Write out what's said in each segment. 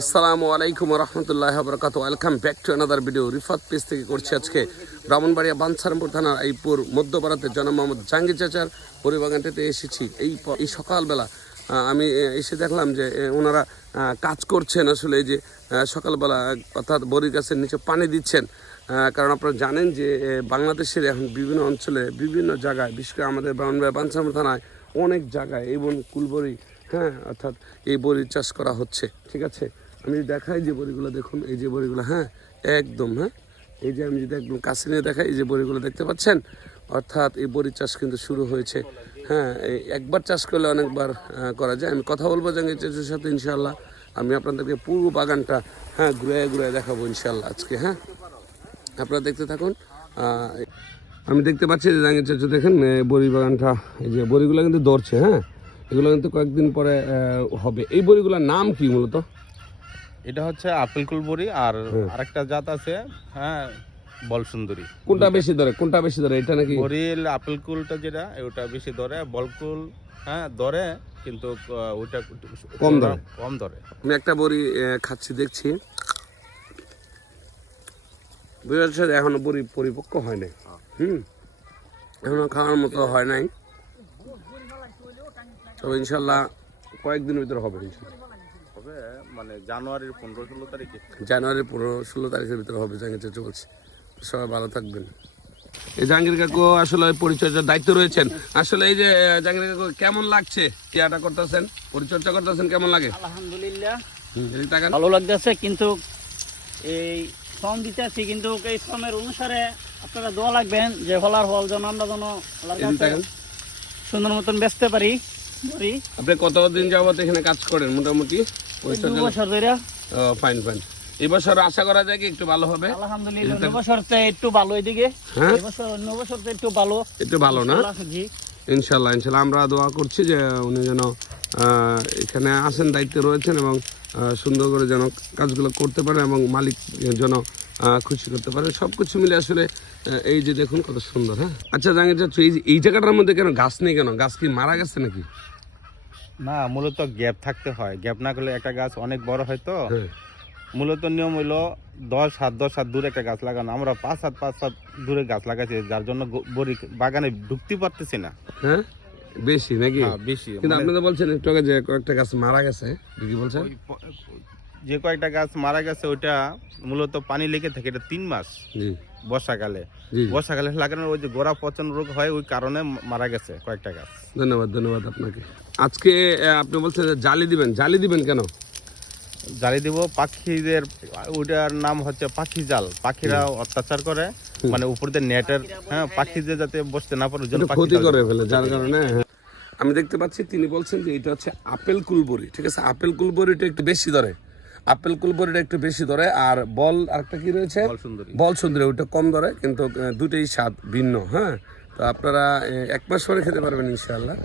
আসসালামু আলাইকুম রহমতুল্লাহ বরকাত। Welcome back to another video. Rifat page থেকে করছি আজকে ব্রাহ্মণবাড়িয়া বাঞ্ছারামপুর থানার আইপুর মধ্যপাড়াতে জনাব মোহাম্মদ জাহাঙ্গীর চাচার পরিবাগানটিতে এসেছি। এই সকালবেলা আমি এসে দেখলাম যে ওনারা কাজ করছেন। আসলে এই যে সকালবেলা অর্থাৎ বড়ি গাছের নিচে পানি দিচ্ছেন। কারণ আপনারা জানেন যে বাংলাদেশের এখন বিভিন্ন অঞ্চলে বিভিন্ন জায়গায়, বিশেষ করে আমাদের ব্রাহ্মণবাড়িয়া বাঞ্ছারামপুর থানায় অনেক জায়গায় এবং কুলবড়ি অর্থাৎ এই বড়ি চাষ করা হচ্ছে। ঠিক আছে, আমি দেখাই যে বড়িগুলো দেখুন, এই যে বড়িগুলো একদম এই যে আমি যদি একদম কাছে নিয়ে দেখাই, এই যে বড়িগুলো দেখতে পাচ্ছেন, অর্থাৎ এই বড়ি চাষ কিন্তু শুরু হয়েছে। একবার চাষ করলে অনেকবার করা যায়। আমি কথা বলবো জাহাঙ্গীর চাচার সাথে ইনশাআল্লাহ। আমি আপনাদেরকে পুরো বাগানটা ঘুরে ঘুরে দেখাবো ইনশাআল্লাহ আজকে। আপনারা দেখতে থাকুন। আমি দেখতে পাচ্ছি যে জাহাঙ্গীর চাচা দেখেন বড়ি বাগানটা, এই যে বড়িগুলো কিন্তু ধরছে। এগুলো কিন্তু কয়েকদিন পরে হবে। এই বড়িগুলোর নাম কি মূলত? এটা হচ্ছে আপেল কুল বড়ি, আর আরেকটা জাত আছে বল সুন্দরী। কোনটা বেশি ধরে এটা নাকি? বড়ির আপেল কুলটা যেটা ওটা বেশি ধরে, বলকুল ধরে, কিন্তু ওটা কম ধরে। আমি একটা বড়ি খাচ্ছি, দেখছি বুঝা যাচ্ছে এখনো বড়ি পরিপক্ক হয় নাই। এখনো খাওয়ার মতো হয় নাই, তবে ইনশাল্লাহ কয়েকদিনের ভিতরে হবে। হবে মানে জানুয়ারির 15-16 তারিখে। জানুয়ারির 15-16 তারিখের ভিতরে হবে। জাহাঙ্গীর চাচা বলছে। সবাই ভালো থাকবেন। এই জাহাঙ্গীর কাকু আসলে পরিচর্যার দায়িত্ব রয়েছেন। আসলে এই যে জাহাঙ্গীর কাকু কেমন লাগছে, কেয়ারটা করতেছেন, পরিচর্যা করতেছেন, কেমন লাগে? আলহামদুলিল্লাহ ভালো লাগতেছে, কিন্তু এই শ্রম দিতেছি, কিন্তু এই শ্রমের অনুসারে আপনারা দোয়া লাগবেন যে ফলার ফল যেন আমরা যেন সুন্দর মতন বেচতে পারি। আপনি কতদিন যাবত এখানে কাজ করেন মোটামুটি? 2 বছর ধরে। ফাইন। এবছর আশা করা যায় কি একটু ভালো হবে? আলহামদুলিল্লাহ, 2 বছরতে একটু ভালো, এদিকে এবছর 2 বছরতে একটু ভালো না? জি ইনশাল্লাহ আমরা দোয়া করছি যে উনি যেন এখানে আসেন, দায়িত্বে রয়েছেন এবং সুন্দর করে যেন কাজগুলো করতে পারেন এবং মালিক যেন খুশি করতে পারে। সব কিছু মিলে আসলে এই যে দেখুন কত সুন্দর। আচ্ছা জাহাঙ্গীর চাচা, এই জায়গাটার মধ্যে কেন গাছ নেই? কেন গাছ কি মারা গেছে নাকি? না, মূলত গ্যাপ থাকতে হয়। গ্যাপ না করলে একটা গাছ অনেক বড় হয়। তো মূলত নিয়ম হইলো 10 হাত দূরে একটা গাছ লাগানো। আমরা 5 হাত দূরে গাছ লাগাইছি, যার জন্য বড়ি বাগানে ঢুকতে পারতেছি না। বেশি নাকি? বেশি। কিন্তু আপনি তো বলছেন একটু আগে যে কয়েকটা গাছ মারা গেছে, কি বলছেন? যে কয়েকটা গাছ মারা গেছে ওইটা মূলত পানি লেগে থাকে। এটা 3 মাস বর্ষাকালে লাগানোর ওই যে গোড়া পচন রোগ হয়, ওই কারণে মারা গেছে কয়েকটা গাছ। ধন্যবাদ আপনাকে। আজকে আপনি বলছেন জালি দিবেন কেন? জালি দিব পাখিদের, ওইটার নাম হচ্ছে পাখি জাল। পাখিরা অত্যাচার করে, মানে উপর দিয়ে নেটের পাখিদের যাতে বসতে না পারে, ক্ষতি করে ফেলে, যার কারণে। আমি দেখতে পাচ্ছি তিনি বলছেন যে এটা হচ্ছে আপেল কুলবড়ি। ঠিক আছে, আপেল কুলবড়িটা একটু বেশি ধরে, আর আরেকটা কি রয়েছে, বল সুন্দরী, ওইটা কম ধরে, কিন্তু দুটোই স্বাদ ভিন্ন। তো আপনারা 1 মাস পরে খেতে পারবেন ইনশাআল্লাহ।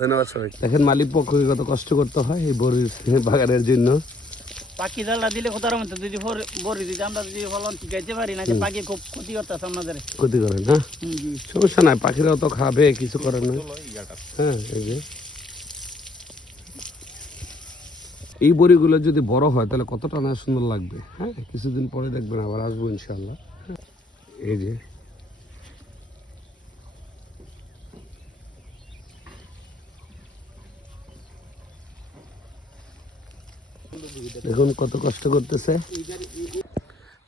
ধন্যবাদ সবাই। দেখেন মালিক পক্ষকে কত কষ্ট করতে হয় এই বড়ির বাগানের জন্য। পাখি জালটা দিলে কোথার মধ্যে যদি বড়ি দিতে আমরা যদি ফলন টিকাইতে পারি না, পাখি খুব ক্ষতি করতেছে আমাদের। ক্ষতি করে না? সমস্যা নাই, পাখিরাও তো খাবে, কিছু করে না। এই যে এই বড়িগুলো যদি বড় হয় তাহলে কতটা না সুন্দর লাগবে। কিছুদিন পরে দেখবেন, আবার আসবো ইনশাআল্লাহ। এই যে দেখুন কত কষ্ট করতেছে।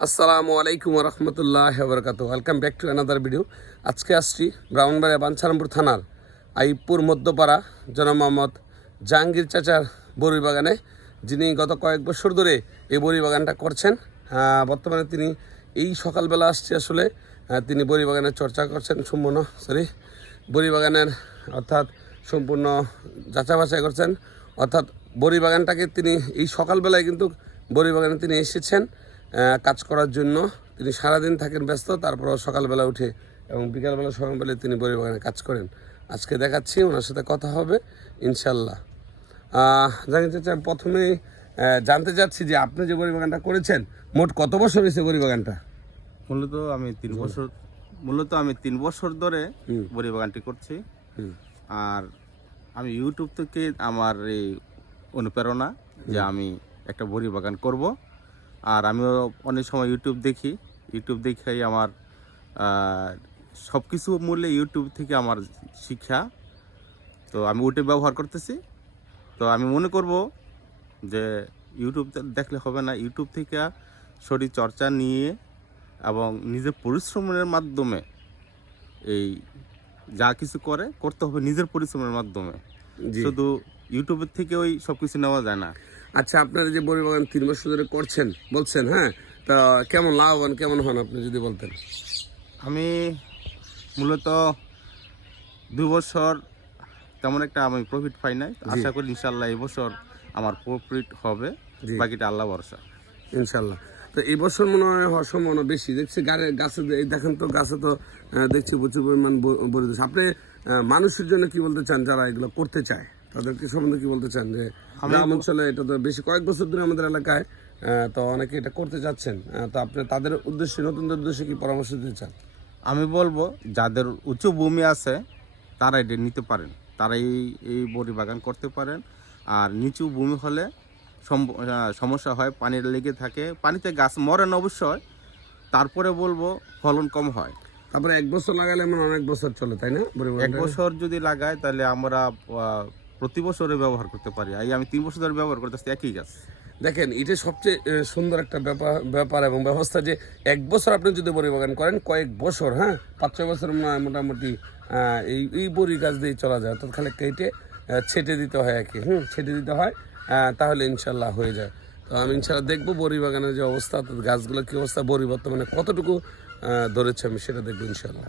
আসসালামু আলাইকুম রহমতুল্লাহ বরকাত। Welcome back to another video. আজকে আসছি ব্রাহ্মণবাড়িয়া বাঞ্ছারামপুর থানার আইপুর মধ্যপাড়া জনাব মোহাম্মদ জাহাঙ্গীর চাচার বড়ি বাগানে, যিনি গত কয়েক বছর ধরে এই বড়ি বাগানটা করছেন। বর্তমানে তিনি এই সকালবেলা আসছে আসলে তিনি বড়ি বাগানের চর্চা করছেন, বড়ি বাগানের অর্থাৎ সম্পূর্ণ যাচাই বাছাই করছেন। অর্থাৎ বড়ি বাগানটাকে তিনি এই সকালবেলায় কিন্তু বড়ি বাগানে তিনি এসেছেন কাজ করার জন্য। তিনি সারাদিন থাকেন ব্যস্ত, তারপরও সকালবেলা উঠে এবং বিকালবেলা সকালবেলায় তিনি বড়ি বাগানে কাজ করেন। আজকে দেখাচ্ছি, ওনার সাথে কথা হবে ইনশাল্লাহ। জাহাঙ্গীর চাচা, প্রথমেই জানতে চাচ্ছি যে আপনি যে বড়ি বাগানটা করেছেন, মোট কত বছর হয়েছে বড়ি বাগানটা? মূলত আমি 3 বছর ধরে বড়ি বাগানটি করছি। আর আমি ইউটিউব থেকে আমার এই অনুপ্রেরণা যে আমি একটা বড়ি বাগান করব। আর আমিও অনেক সময় ইউটিউব দেখেই আমার সব কিছু মূল্যে ইউটিউব থেকে আমার শিক্ষা, তো আমি ওটা ব্যবহার করতেছি। তো আমি মনে করব যে ইউটিউব দেখলে হবে না, ইউটিউব থেকে শরীর চর্চা নিয়ে এবং নিজের পরিশ্রমের মাধ্যমে এই যা কিছু করতে হবে নিজের পরিশ্রমের মাধ্যমে, জি। শুধু ইউটিউবের থেকে ওই সব কিছু নেওয়া যায় না। আচ্ছা, আপনারা যে বড়ি বাগান 3 বছর ধরে করছেন বলছেন, হ্যাঁ, তা কেমন লাভবান কেমন হন আপনি যদি বলতেন? আমি মূলত 2 বছর তেমন একটা আমি প্রফিট পাই নাই, আশা করি ইনশাল্লাহ এই বছর আমার প্রফিট হবে, জি। বাকিটা আল্লাহ ভরসা। ইনশাল্লাহ। তো এই বছর মনে হয় হওয়ার সম্ভাবনা বেশি দেখছি। গাছে এই দেখেন তো, গাছে তো দেখছি প্রচুর পরিমাণ বড়ি দিচ্ছে। আপনি মানুষের জন্য কি বলতে চান যারা এগুলো করতে চায়, তাদেরকে সম্বন্ধে কি বলতে চান? যে গ্রাম অঞ্চলে এটা তো বেশি কয়েক বছর ধরে আমাদের এলাকায় তো অনেকে এটা করতে চাচ্ছেন, তো আপনি তাদের উদ্দেশ্যে, নতুনদের উদ্দেশ্যে কি পরামর্শ দিতে চান? আমি বলবো যাদের উঁচু ভূমি আছে তারা এটা নিতে পারেন, তারা এই বড়ি বাগান করতে পারেন। আর নিচু ভূমি হলে সমস্যা হয়, পানির লেগে থাকে, পানিতে গাছ মরে না অবশ্যই, তারপরে বলবো ফলন কম হয়। তারপরে 1 বছর লাগালে মানে অনেক বছর চলে, তাই না? বড়ি 1 বাগানটা? বছর যদি লাগাই তাহলে আমরা প্রতি বছরে ব্যবহার করতে পারি। আমি 3 বছর ধরে ব্যবহার করতেছি একই গাছ। দেখেন, এটা সবচেয়ে সুন্দর একটা ব্যাপার এবং ব্যবস্থা যে 1 বছর আপনি যদি বড়ি বাগান করেন, কয়েক বছর, হ্যাঁ, 5-6 বছর মোটামুটি এই বড়ি গাছ দিয়ে চলা যায়। অর্থাৎ খালি কেটে ছেটে দিতে হয় আর কি, ছেটে দিতে হয়, তাহলে ইনশাল্লাহ হয়ে যায়। তো আমি ইনশাল্লাহ দেখবো বড়ি বাগানের যে অবস্থা, অর্থাৎ গাছগুলোর কী অবস্থা, বড়ি বর্তমানে কতটুকু ধরেছে আমি সেটা দেখবো ইনশাল্লাহ।